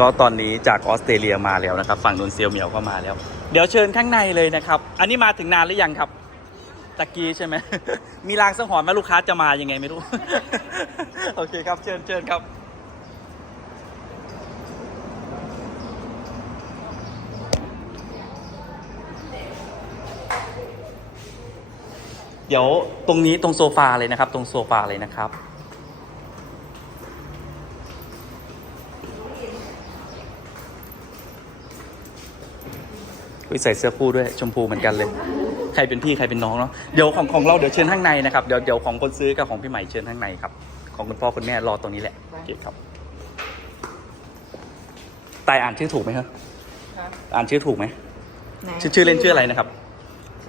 ก็ตอนนี้จากออสเตรเลียมาแล้วนะครับ ฝั่งนนเซียวเหมียวก็มาแล้ว เดี๋ยวเชิญข้างในเลยนะครับ อันนี้มาถึงนานหรือยังครับตะกี้ใช่ไหม มีรางสังหรณ์ว่าลูกค้าจะมายังไงไม่รู้ โอเคครับ เชิญเชิญครับ เดี๋ยวตรงนี้ตรงโซฟาเลยนะครับ ตรงโซฟาเลยนะครับ อุ๊ยใส่เสื้อคู่ด้วยชมพูเหมือนกันเลย ใครเป็นพี่ใครเป็นน้องเนาะเดี๋ยวของของเราเดี๋ยวเชิญข้างในนะครับเดี๋ยวเดี๋ยวของคนซื้อกับของพี่ใหม่เชิญข้างในครับ ของคุณพ่อคุณแม่รอตรงนี้แหละโอเคครับตายอ่านชื่อถูกไหมครับครับอ่านชื่อถูกไหมไหนชื่อชื่อเล่นชื่ออะไรนะครับ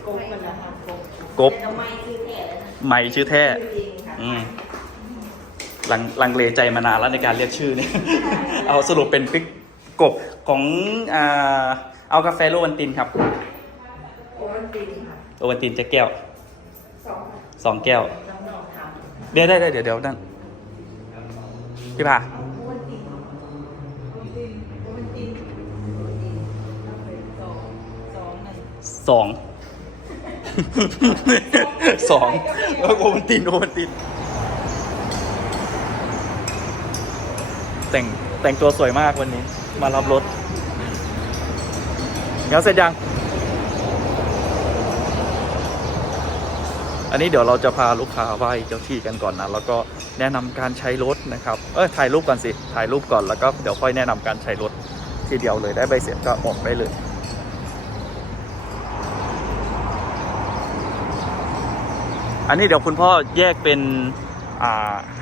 กบมันนะคะกบกบทำไมคือแท้แล้วนะใหม่ชื่อแท้จริงค่ะอืมลังลังเลใจมานานแล้วในการเรียกชื่อเนี่ยเอาสรุปเป็นพริกกบของอ่า เอากาแฟโรวันตินครับ โอ้มันจริงค่ะโรวันตินจะแก้วสองสองแก้ว น้ำนอกทำเดี๋ยวได้ได้เดี๋ยวเดี๋ยวนั่นพี่พาโอ้มันจริงโอ้มันจริงโอ้มันจริงโอ้มันจริงเอาไปสองสองหนึ่งสอง สองโอวันตินโอวันติน แต่งแต่งตัวสวยมากวันนี้ มารับรถ งั้นเสร็จยัง อันนี้เดี๋ยวเราจะพาลูกค้าไหว้เจ้าที่กันก่อนนะ แล้วก็แนะนำการใช้รถนะครับ เออถ่ายรูปก่อนสิ ถ่ายรูปก่อนแล้วก็เดี๋ยวค่อยแนะนำการใช้รถทีเดียวเลยได้ใบเสร็จก็ออกได้เลยอันนี้เดี๋ยวคุณพ่อแยกเป็น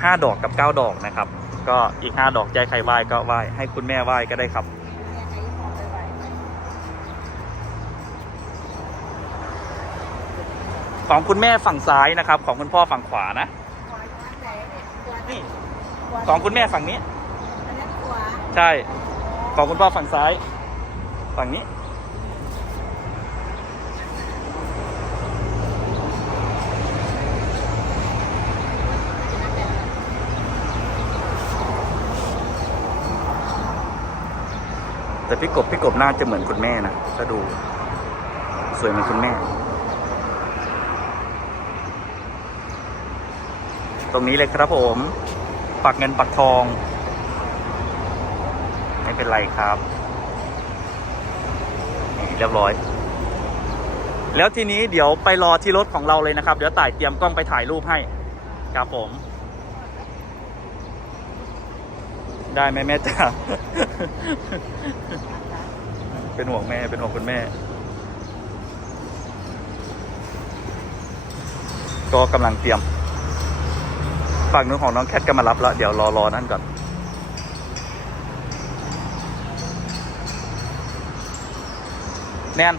ห้าดอกกับเก้าดอกนะครับ ก็อีกห้าดอกใจใครไหว้ก็ไหว้ให้คุณแม่ไหว้ก็ได้ครับ ของคุณแม่ฝั่งซ้ายนะครับ ของคุณพ่อฝั่งขวานะนี่ของคุณแม่ฝั่งนี้ใช่ ของคุณพ่อฝั่งซ้าย ฝั่งนี้ แต่พี่กบพี่กบน่าจะเหมือนคุณแม่นะถ้าดู สวยเหมือนคุณแม่ ตรงนี้เลยครับผมปักเงินปักทอง ไม่เป็นไรครับนี่เรียบร้อย แล้วทีนี้เดี๋ยวไปรอที่รถของเราเลยนะครับ เดี๋ยวต่ายเตรียมกล้องไปถ่ายรูปให้ครับผม ได้ไหมแม่จ๋าเป็นห่วงแม่เป็นห่วงคุณแม่ ก็กำลังเตรียม ฝั่งนู้นของน้องแคทก็มารับแล้ว เดี๋ยวรอรอนั่นก่อน แน่น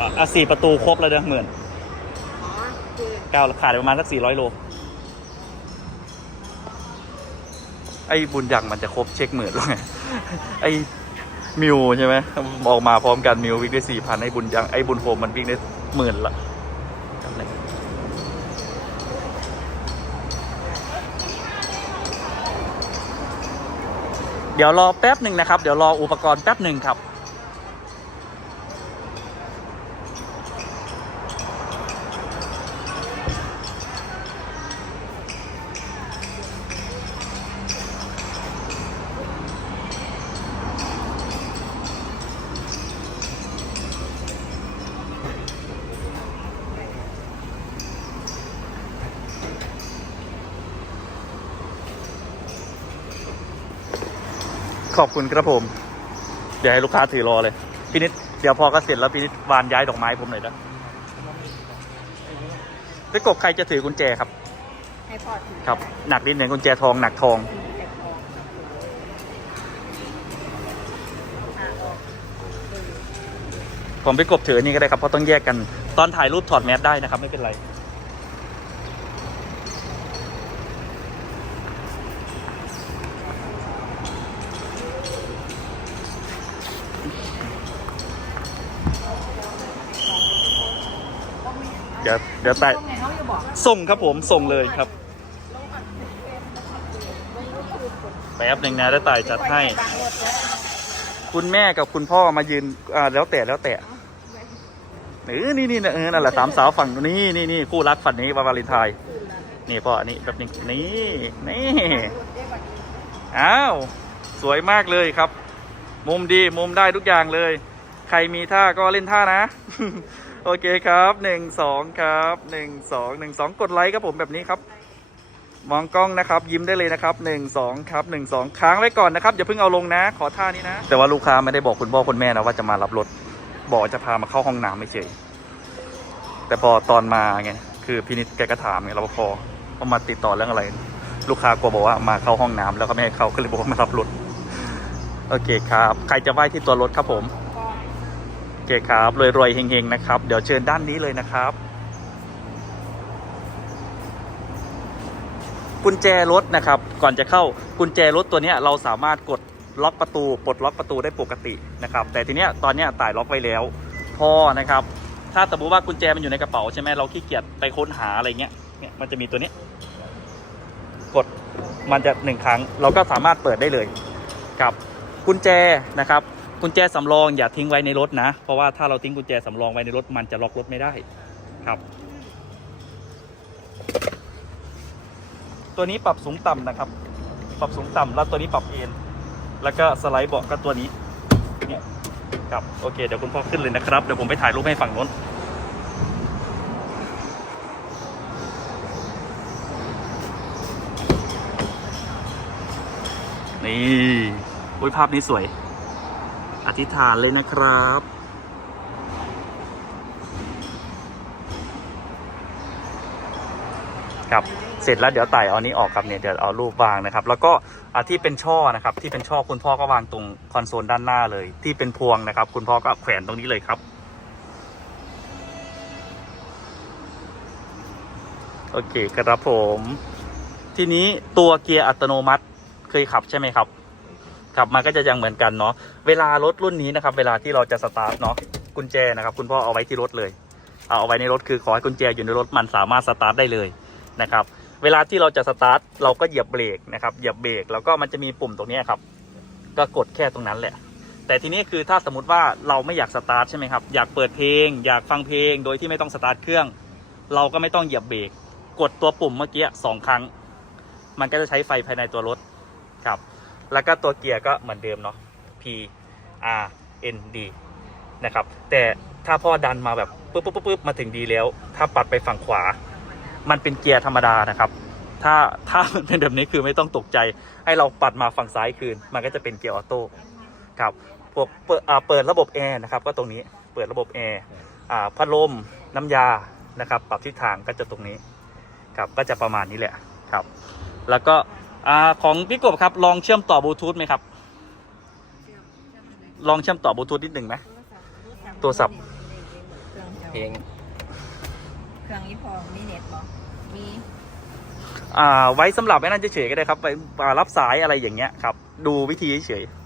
อะอะสี่ประตูครบแล้วเด้อหมื่นอ๋อคือเก้าขาดประมาณสักสี่ร้อยโล ไอ้บุญยังมันจะครบเช็คหมื่นแล้วไง ไอ้มิวใช่ไหมออกมาพร้อมกันมิววิ่งได้สี่พันไอ้บุญยังไอ้บุญโฮมมันวิ่งได้หมื่นละ เดี๋ยวรอแป๊บหนึ่งนะครับ เดี๋ยวรออุปกรณ์แป๊บหนึ่งครับ ขอบคุณครับผม เดี๋ยวให้ลูกค้าถือรอเลยพี่นิดเดี๋ยวพอก็เสร็จแล้วพี่นิดวานย้ายดอกไม้ผมหน่อยนะพี่กบใครจะถือกุญแจครับ ให้พ่อถือครับ หนักนิดหนึ่งกุญแจทองหนักทองแต่ทองอะออกผมพี่กบถือนี่ก็ได้ครับเพราะต้องแยกกัน ตอนถ่ายรูปถอดแมสได้นะครับ ไม่เป็นไร เดี๋ยวเดี๋ยวแต่ตรงไหนเขาจะบอกส่งครับผมส่งเลยครับไปป๊บหนึ่งนะได้ตายจัดให้ คุณแม่กับคุณพ่อมายืนอ่าแล้วแต่แล้วแต่เออนี่นี่เออนั่นแหละสามสาวฝั่งนี้นี่นี่คู่รักฝั่งนี้วาเลนไทน์นี่พ่ออันนี้แบบนี้นี่นี่อ้าวสวยมากเลยครับ มุมดีมุมได้ทุกอย่างเลย ใครมีท่าก็เล่นท่านะ โอเคครับหนึ่งสองครับหนึ่งสองหนึ่งสองกดไลค์ครับผมแบบนี้ครับ มองกล้องนะครับ ยิ้มได้เลยนะครับหนึ่งสองครับหนึ่งสองค้างไว้ก่อนนะครับอย่าเพิ่งเอาลงนะ ขอท่านี้นะ แต่ว่าลูกค้าไม่ได้บอกคุณพ่อคุณแม่นะว่าจะมารับรถบอกจะพามาเข้าห้องน้ำไม่เฉยแต่พอตอนมาไงคือพินิจแกก็ถามไงรปภว่ามาติดต่อเรื่องอะไร ลูกค้ากลัวบอกว่ามาเข้าห้องน้ำแล้วก็ไม่ให้เข้าก็เลยบอกว่ามารับรถ โอเคครับ ใครจะไหว้ที่ตัวรถครับผม อเคครับรวยๆเฮงๆนะครับ เดี๋ยวเชิญด้านนี้เลยนะครับ กุญแจรถนะครับ ก่อนจะเข้ากุญแจรถตัวนี้เราสามารถกดล็อกประตูปลดล็อกประตูได้ปกตินะครับ แต่ทีเนี้ยตอนเนี้ยต่ายล็อกไว้แล้วพอนะครับ ถ้าสมมติว่ากุญแจมันอยู่ในกระเป๋าใช่ไหมเราขี้เกียจไปค้นหาอะไรเงี้ยเนี่ยมันจะมีตัวเนี้ยกดมันจะหนึ่งครั้ง เราก็สามารถเปิดได้เลยครับ กุญแจนะครับ กุญแจสำรองอย่าทิ้งไว้ในรถนะ เพราะว่าถ้าเราทิ้งกุญแจสำรองไว้ในรถมันจะล็อกรถไม่ได้ครับ ตัวนี้ปรับสูงต่ำนะครับ ปรับสูงต่ำแล้วตัวนี้ปรับเอ็นแล้วก็สไลด์เบาะก็ตัวนี้เนี่ยครับโอเคเดี๋ยวคุณพ่อขึ้นเลยนะครับเดี๋ยวผมไปถ่ายรูปให้ฝั่งโน้นนี่อุ้ยภาพนี้สวย ธิษฐานเลยนะครับ ครับเสร็จแล้วเดี๋ยวไต่เอานี้ออกครับเนี่ยเดี๋ยวเอารูปวางนะครับ แล้วก็อที่เป็นช่อนะครับ ที่เป็นช่อคุณพ่อก็วางตรงคอนโซลด้านหน้าเลย ที่เป็นพวงนะครับ คุณพ่อก็แขวนตรงนี้เลยครับ โอเคครับผม ทีนี้ตัวเกียร์อัตโนมัติเคยขับใช่ไหมครับ ขับมาก็จะยังเหมือนกันเนาะเวลารถรุ่นนี้นะครับเวลาที่เราจะสตาร์ทเนาะกุญแจนะครับคุณพ่อเอาไว้ที่รถเลย เอาเอาไว้ในรถคือขอให้กุญแจอยู่ในรถมันสามารถสตาร์ทได้เลยนะครับเวลาที่เราจะสตาร์ทเราก็เหยียบเบรกนะครับเหยียบเบรกแล้วก็มันจะมีปุ่มตรงนี้ครับ ก็กดแค่ตรงนั้นแหละ แต่ทีนี้คือถ้าสมมติว่าเราไม่อยากสตาร์ทใช่ไหมครับอยากเปิดเพลง อยากฟังเพลง โดยที่ไม่ต้องสตาร์ทเครื่อง เราก็ไม่ต้องเหยียบเบรกกดตัวปุ่มเมื่อกี้สองครั้ง มันก็จะใช้ไฟภายในตัวรถครับ แล้วก็ตัวเกียร์ก็เหมือนเดิมเนาะ P R N D นะครับ แต่ถ้าพ่อดันมาแบบปุ๊บปุ๊บปุ๊บมาถึงดีแล้ว ถ้าปัดไปฝั่งขวา มันเป็นเกียร์ธรรมดานะครับ ถ้าถ้ามันเป็นแบบนี้คือไม่ต้องตกใจ ให้เราปัดมาฝั่งซ้ายคืน มันก็จะเป็นเกียร์ออโต้ครับพวกเปิดระบบแอร์นะครับ ก็ตรงนี้เปิดระบบแอร์พัดลมน้ำยานะครับ ปรับทิศทางก็จะตรงนี้ครับก็จะประมาณนี้แหละครับ แล้วก็ อ่าของพี่กบครับลองเชื่อมต่อบลูทูธไหมครับ ลองเชื่อมต่อบลูทูธนิดหนึ่งไหม โทรศัพท์ เพลงเครื่องนี้พอมีเน็ตบ่มีอ่าไว้สำหรับไว้นั่นเฉยๆก็ได้ครับไปอ่ารับสายอะไรอย่างเงี้ยครับ ดูวิธีเฉยๆ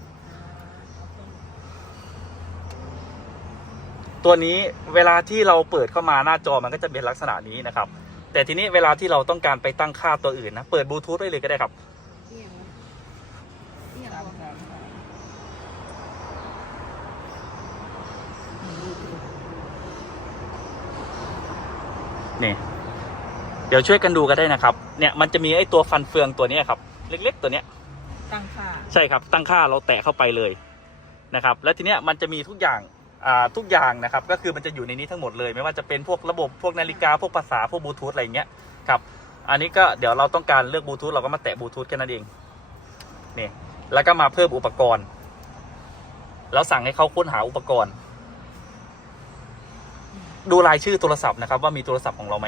ตัวนี้เวลาที่เราเปิดเข้ามาหน้าจอมันก็จะเป็นลักษณะนี้นะครับ แต่ทีนี้เวลาที่เราต้องการไปตั้งค่าตัวอื่นนะ เปิดบลูทูธได้เลยก็ได้ครับ เอียงเอียงบ่ นี่ เดี๋ยวช่วยกันดูกันได้นะครับ เนี่ยมันจะมีไอ้ตัวฟันเฟืองตัวเนี้ยครับ เล็ก ๆ ตัวเนี้ย ตั้งค่า ใช่ครับ ตั้งค่าเราแตะเข้าไปเลยนะครับ แล้วทีเนี้ยมันจะมีทุกอย่างอ่าทุกอย่างนะครับ ก็คือมันจะอยู่ในนี้ทั้งหมดเลย ไม่ว่าจะเป็นพวกระบบพวกนาฬิกาพวกภาษาพวกบลูทูธอะไรอย่างเงี้ยครับ อันนี้ก็เดี๋ยวเราต้องการเลือกบลูทูธเราก็มาแตะบลูทูธแค่นั้นเองนี่แล้วก็มาเพิ่มอุปกรณ์ แล้วสั่งให้เขาค้นหาอุปกรณ์ ดูรายชื่อโทรศัพท์นะครับ ว่ามีโทรศัพท์ของเราไหม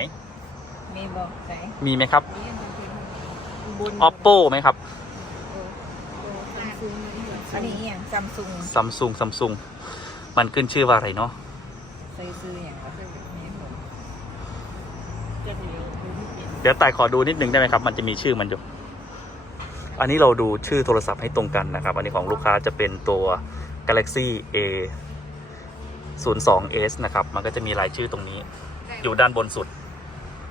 มีบ่ไหนมีไหมครับมีอันที่บน oppo ไหมครับอันนี้เอียงซัมซุงซัมซุงซัมซุงมันขึ้นชื่อว่าอะไรเนาะ ใส่ซื้ออย่างก็มีผมเดี๋ยวต่ายขอดูนิดนึงได้ไหมครับ มันจะมีชื่อมันอยู่ อันนี้เราดูชื่อโทรศัพท์ให้ตรงกันนะครับ อันนี้ของลูกค้าจะเป็นตัว Galaxy A 0 2 S นะครับ มันก็จะมีรายชื่อตรงนี้ อยู่ด้านบนสุด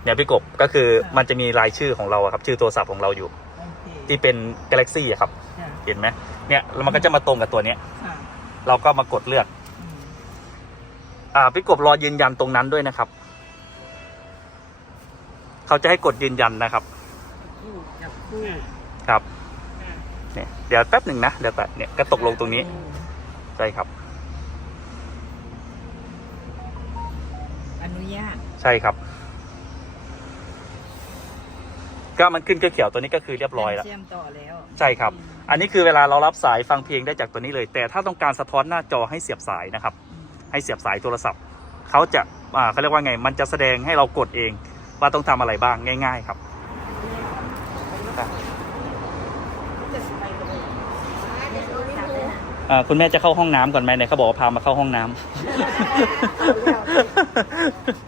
เนี่ยพี่กบก็คือมันจะมีรายชื่อของเราอะครับ ชื่อโทรศัพท์ของเราอยู่โอเคที่เป็น Galaxy อะครับค่ะเห็นไหมเนี่ยแล้วมันก็จะมาตรงกับตัวเนี้ยค่ะเราก็มากดเลือกอืมอ่าพี่กบรอยืนยันตรงนั้นด้วยนะครับ เขาจะให้กดยืนยันนะครับคู่จับคู่ครับเนี่ยเดี๋ยวแป๊บหนึ่งนะเดี๋ยวแป๊บเนี่ยก็ตกลงตรงนี้ใช่ครับ อนุญาต ใช่ครับ ก็มันขึ้นเขียวๆตัวนี้ก็คือเรียบร้อยแล้ว เชื่อมต่อแล้วใช่ครับ อันนี้คือเวลาเรารับสายฟังเพลงได้จากตัวนี้เลย แต่ถ้าต้องการสะท้อนหน้าจอให้เสียบสายนะครับอืมให้เสียบสายโทรศัพท์ เขาจะอ่าเขาเรียกว่าไง มันจะแสดงให้เรากดเอง ว่าต้องทำอะไรบ้างง่าย ๆ ครับ อ่าคุณแม่จะเข้าห้องน้ำก่อนไหมเนี่ยเขาบอกว่าพามาเข้าห้องน้ำไม่รู้ดีใจห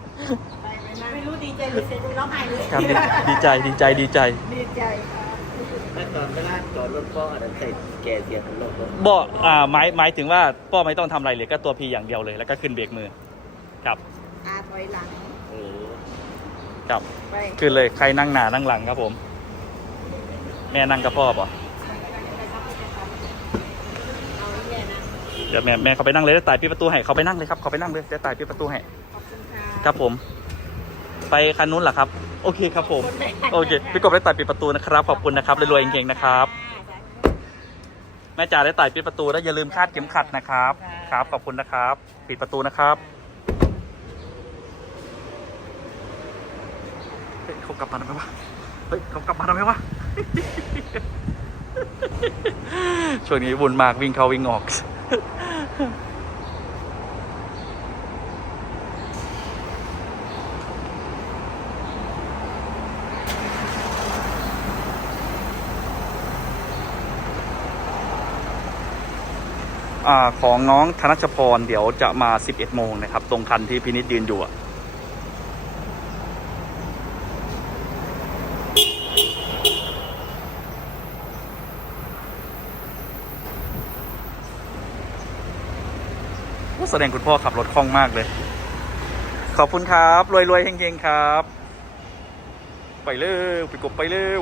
รือเสียใจร้องไห้เลยครับดีดีใจดีใจดีใจ ดีใจค่ะถ้าตอนเวลาจอดรถก็อันนั้นใส่แกเสียทั้งรถรถบอกอ่าหมายหมายถึงว่าป้อไม่ต้องทำอะไรเลยก็ตัวพีอย่างเดียวเลย แล้วก็ขึ้นเบรกมือ ครับอาถอยหลังเออครับไปขึ้นเลยใครนั่งหน้านั่งหลังครับผม แม่นั่งกับพ่อป่ะเอาเนี่ยนะเดี๋ยวแม่แม่เขาไปนั่งเลยได้ตายปิดประตูให้เขาไปนั่งเลยครับเขาไปนั่งเลยได้ตายปิดประตูให้ขอบคุณค่ะ ครับผม ไปคันนู้นเหรอครับ โอเคครับผม โอเค พี่กบได้ตายปิดประตูนะครับ ขอบคุณนะครับรวยๆเก่งๆนะครับ แม่จ๋าได้ตายปิดประตูแล้วอย่าลืมคาดเข็มขัดนะครับ ครับ ขอบคุณนะครับ ปิดประตูนะครับเฮ้ยเขากลับมาทำไมวะ เฮ้ยเขากลับมาทำไมวะ ช่วงนี้วุ่นมากวิ่งเข้าวิ่งออก อของน้องธนชพร เดี๋ยวจะมา 11 โมงนะครับ ตรงคันที่พินิจยืนอยู่อะแสดงคุณพ่อขับรถคล่องมากเลย ขอบคุณครับ รวยๆเฮงๆครับ ไปเร็ว ไปกบไปเร็ว